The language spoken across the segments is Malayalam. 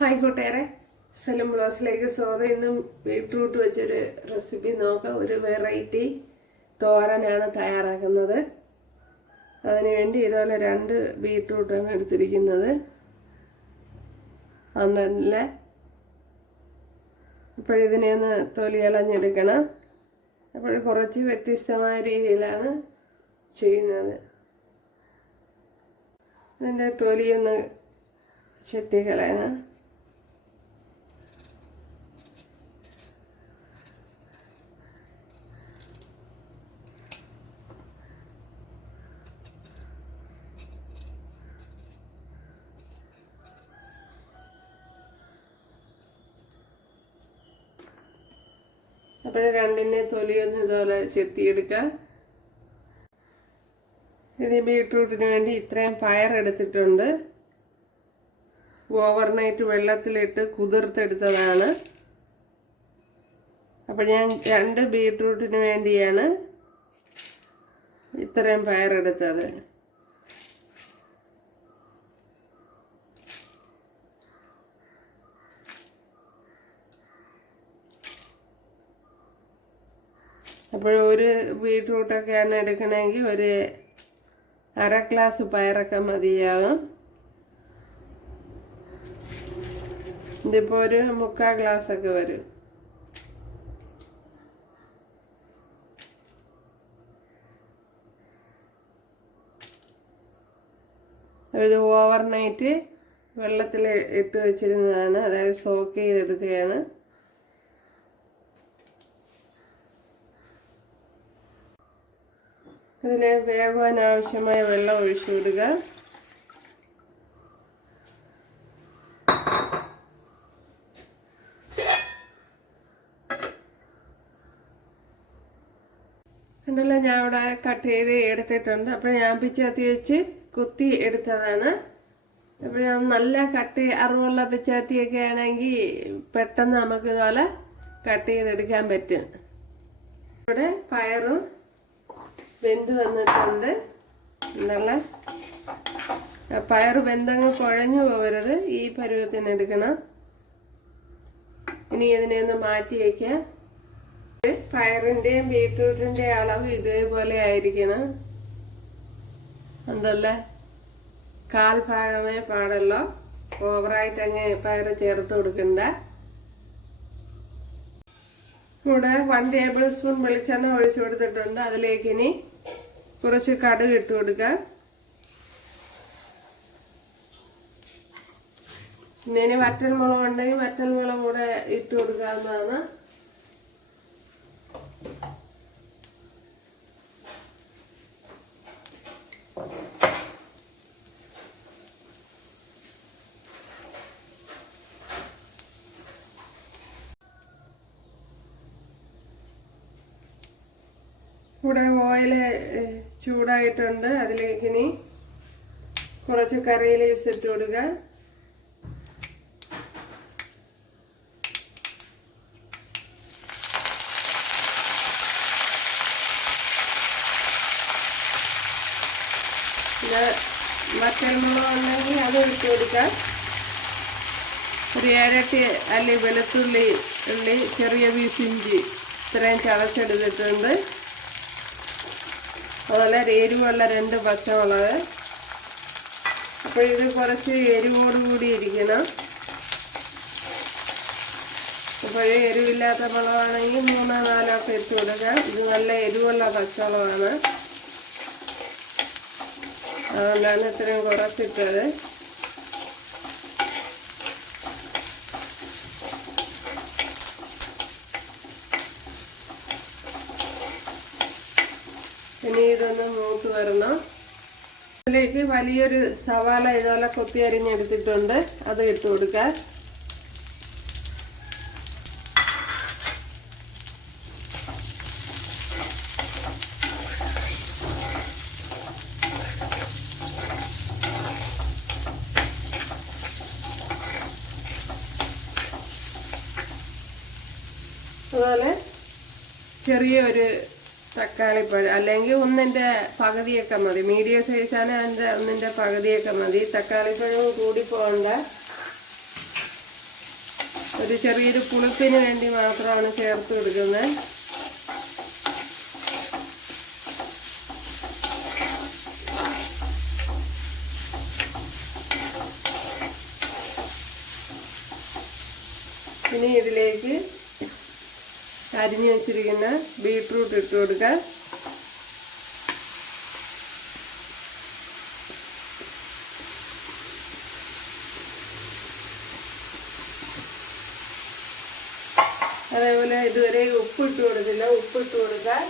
ഹായ് കൂട്ടുകാരെ സെലം ബ്ലോസിലേക്ക് സ്വാഗതം ഇന്നും ബീട്രൂട്ട് വെച്ചൊരു റെസിപ്പി നോക്കാം. ഒരു വെറൈറ്റി തോരനാണ് തയ്യാറാക്കുന്നത്. അതിനുവേണ്ടി ഇതുപോലെ രണ്ട് ബീട്രൂട്ടാണ് എടുത്തിരിക്കുന്നത്. അന്നല്ല. അപ്പോഴിതിനെ ഒന്ന് തൊലി കളഞ്ഞെടുക്കണം. അപ്പോൾ കുറച്ച് വ്യത്യസ്തമായ രീതിയിലാണ് ചെയ്യുന്നത്. ഇതിന്റെ തൊലിയൊന്ന് ചെത്തിക്കളയണം അപ്പോൾ രണ്ടിനെ തൊലിയൊന്ന് ഇതുപോലെ ചെത്തിയെടുക്കുക ഇത് ബീട്രൂട്ടിന് വേണ്ടി ഇത്രയും പയർ എടുത്തിട്ടുണ്ട്. ഓവർനൈറ്റ് വെള്ളത്തിലിട്ട് കുതിർത്തെടുത്തതാണ്. അപ്പോൾ ഞാൻ രണ്ട് ബീട്രൂട്ടിന് വേണ്ടിയാണ് ഇത്രയും പയറെടുത്തത് അപ്പോൾ ഒരു ബീട്രൂട്ടൊക്കെയാണ് എടുക്കണമെങ്കിൽ ഒരു അര ഗ്ലാസ് പയറൊക്കെ മതിയാകും ഇതിപ്പോൾ ഒരു മുക്കാൽ ഗ്ലാസ് ഒക്കെ വരും. ഇത് ഓവർനൈറ്റ് വെള്ളത്തിൽ ഇട്ട് വെച്ചിരുന്നതാണ്. അതായത് സോക്ക് ചെയ്തെടുത്തതാണ്. ഇതിൽ വേകുവാൻ ആവശ്യമായ വെള്ളം ഒഴിച്ചു വിടുക കണ്ടല്ലോ ഞാൻ അവിടെ കട്ട് ചെയ്ത് എടുത്തിട്ടുണ്ട്. അപ്പോൾ ഞാൻ പിച്ചാത്തി വെച്ച് കുത്തി എടുത്തതാണ്. അപ്പോൾ നല്ല കട്ട് അറിവുള്ള പിച്ചാത്തിയൊക്കെ ആണെങ്കിൽ പെട്ടെന്ന് നമുക്ക് ഇതുപോലെ കട്ട് ചെയ്തെടുക്കാൻ പറ്റും. ഇവിടെ പയറും വെന്ത് വന്നിട്ടുണ്ട്. നല്ല പയർ വെന്തങ്ങ് കുഴഞ്ഞു പോകരുത്. ഈ പരുവത്തിന് എടുക്കണം. ഇനി ഇതിനെ ഒന്ന് മാറ്റി വയ്ക്കാം പയറിന്റെയും ബീട്രൂട്ടിന്റെയും അളവ് ഇതേപോലെ ആയിരിക്കണം. എന്തല്ലേ? കാൽ ഭാഗമേ പാടല്ലോ ഓവറായിട്ട് അങ്ങ് പയർ ചേർത്ത് കൊടുക്കണ്ട. കൂടെ വൺ ടേബിൾ സ്പൂൺ വെളിച്ചെണ്ണ ഒഴിച്ചു കൊടുത്തിട്ടുണ്ട്. അതിലേക്ക് ഇനി കുറച്ച് കടുക് ഇട്ട് കൊടുക്കുക പിന്നെ ഇനി വറ്റൽ മുളക് ഉണ്ടെങ്കിൽ വറ്റൽ മുളക് കൂടെ ഇട്ട് കൊടുക്കാവുന്നതാണ്. കൂടെ ഓയിൽ ചൂടായിട്ടുണ്ട്. അതിലേക്ക് ഇനി കുറച്ച് കറി ലീവ്സ് ഇട്ട് കൊടുക്കുക ഉണ്ടെങ്കിൽ അത് ഇട്ട് കൊടുക്കാം. ഒരു ഏഴെട്ട് അല്ലി വെളുത്തുള്ളി ഉള്ളി ചെറിയ പീസ് ഇഞ്ചി ഇത്രയും ചതച്ചെടുത്തിട്ടുണ്ട്. അതുപോലെ എരിവുള്ള രണ്ട് പച്ചമുളക്. അപ്പോൾ ഇത് കുറച്ച് എരിവോടുകൂടി ഇരിക്കണം. അപ്പോൾ എരിവില്ലാത്ത മുളകാണെങ്കിൽ മൂന്നോ നാലോ ഒക്കെ ഇട്ട് കൊടുക്കാം. ഇത് നല്ല എരിവുള്ള പച്ചമുളകാണ്. അതുകൊണ്ടാണ് ഇത്രയും കുറച്ചിട്ടത് ഇനി ഇതൊന്ന് മൂത്ത് വരണം ഇതിലേക്ക് വലിയൊരു സവാള ഇതുപോലെ കൊത്തി അരിഞ്ഞെടുത്തിട്ടുണ്ട് അത് ഇട്ട് കൊടുക്കാം. അതുപോലെ ചെറിയൊരു തക്കാളിപ്പഴം. അല്ലെങ്കിൽ ഒന്നിന്റെ പകുതിയൊക്കെ മതി. മീഡിയം സൈസാണ് അതിന്റെ ഒന്നിന്റെ പകുതിയൊക്കെ മതി. തക്കാളിപ്പഴവും കൂടി പോകണ്ട. ഒരു ചെറിയൊരു പുളിപ്പിന് വേണ്ടി മാത്രമാണ് ചേർത്ത് കൊടുക്കുന്നത്. ഇനി ഇതിലേക്ക് അരിഞ്ഞു വെച്ചിരിക്കുന്ന ബീട്രൂട്ട് ഇട്ട് കൊടുക്കാം. അതേപോലെ ഇതുവരെ ഉപ്പ് ഇട്ട് കൊടുത്തില്ല. ഉപ്പ് ഇട്ട് കൊടുക്കാൻ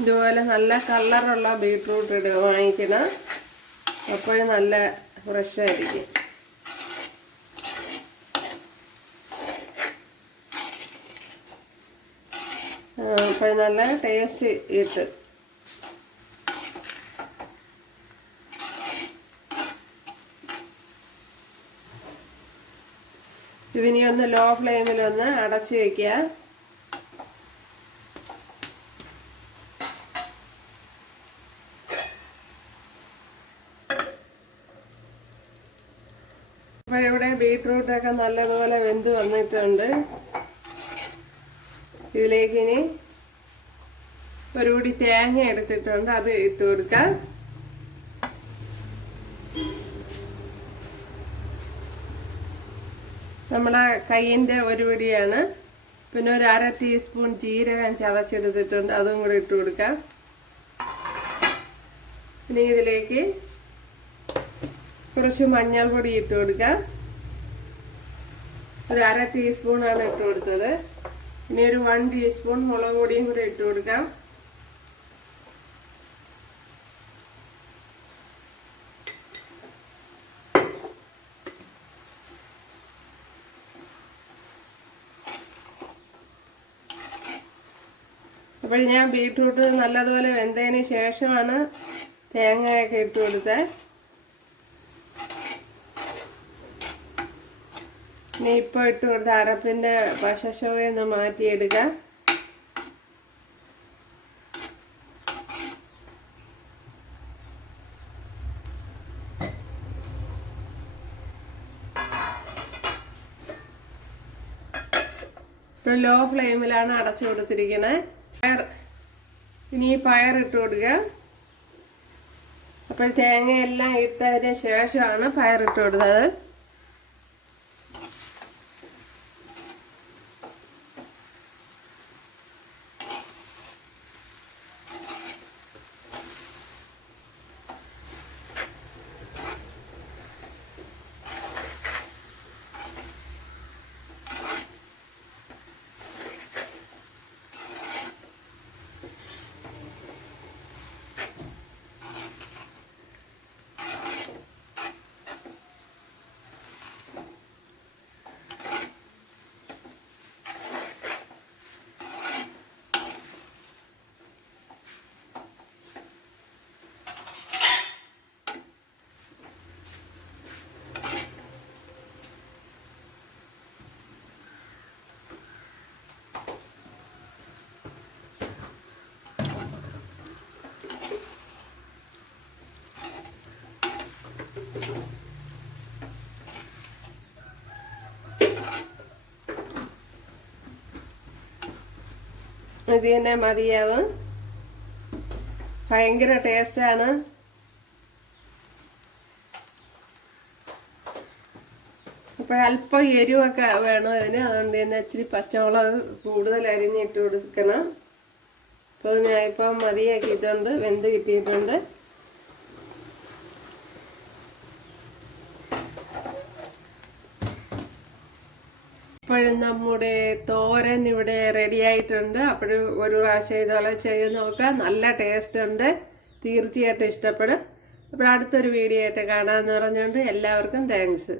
ഇതുപോലെ നല്ല കളറുള്ള ബീട്രൂട്ട് ഇടുക വാങ്ങിക്കണം. അപ്പോഴും നല്ല ഫ്രഷ് ആയിരിക്കും. അപ്പോൾ നല്ല ടേസ്റ്റ് ഇട്ട് ഇതിനി ഒന്ന് ലോ ഫ്ലെയിമിൽ ഒന്ന് അടച്ചു വെക്കുക. അപ്പോൾ ഇവിടെ ബീട്രൂട്ടൊക്കെ നല്ലതുപോലെ വെന്ത് വന്നിട്ടുണ്ട്. ഇതിലേക്ക് ഇനി ഒരു കൂടി തേങ്ങ എടുത്തിട്ടുണ്ട്. അത് ഇട്ട് കൊടുക്കാം. നമ്മുടെ കയ്യിന്റെ ഒരു പിടിയാണ്. പിന്നെ ഒരു അര ടീസ്പൂൺ ജീരകം ചതച്ചെടുത്തിട്ടുണ്ട്. അതും കൂടി ഇട്ട് കൊടുക്കാം. ഇനി ഇതിലേക്ക് കുറച്ച് മഞ്ഞൾപ്പൊടി ഇട്ട് കൊടുക്കാം. ഒരു അര ടീസ്പൂൺ ടീസ്പൂണാണ് ഇട്ട് കൊടുത്തത്. ഇനി ഒരു വൺ ടീസ്പൂൺ മുളക് പൊടിയും കൂടെ ഇട്ട് കൊടുക്കാം. അപ്പോൾ ഞാൻ ബീട്രൂട്ട് നല്ലതുപോലെ വെന്തതിന് ശേഷമാണ് തേങ്ങയൊക്കെ ഇട്ട് കൊടുത്തത് ഇനി ഇപ്പോൾ ഇട്ട് കൊടുത്ത അരപ്പിന്റെ പശശോയൊന്ന് മാറ്റിയെടുക്കാം. ഇപ്പോൾ ലോ ഫ്ലെയിമിലാണ് അടച്ചു കൊടുത്തിരിക്കുന്നത് പയർ ഇനി പയർ ഇട്ട് കൊടുക്കുക അപ്പോൾ തേങ്ങയെല്ലാം ഇട്ടതിന് ശേഷമാണ് പയർ ഇട്ട് കൊടുത്തത്. ഇത് തന്നെ മതിയാവും. ഭയങ്കര ടേസ്റ്റാണ്. അപ്പോൾ അല്പം എരിവൊക്കെ വേണം അതിന്. അതുകൊണ്ട് തന്നെ ഇച്ചിരി പച്ചമുളക് കൂടുതൽ അരിഞ്ഞിട്ട് കൊടുക്കണം. അപ്പോൾ ഇപ്പം മതിയാക്കിയിട്ടുണ്ട് വെന്ത് കിട്ടിയിട്ടുണ്ട്. ഇപ്പോഴും നമ്മുടെ തോരൻ ഇവിടെ റെഡി ആയിട്ടുണ്ട്. അപ്പോൾ ഒരു പ്രാവശ്യം ഇതുപോലെ ചെയ്ത് നോക്കാം നല്ല ടേസ്റ്റ് ഉണ്ട്. തീർച്ചയായിട്ടും ഇഷ്ടപ്പെടും. അപ്പോൾ അടുത്തൊരു വീഡിയോ ആയിട്ട് കാണാമെന്ന് പറഞ്ഞുകൊണ്ട് എല്ലാവർക്കും താങ്ക്സ്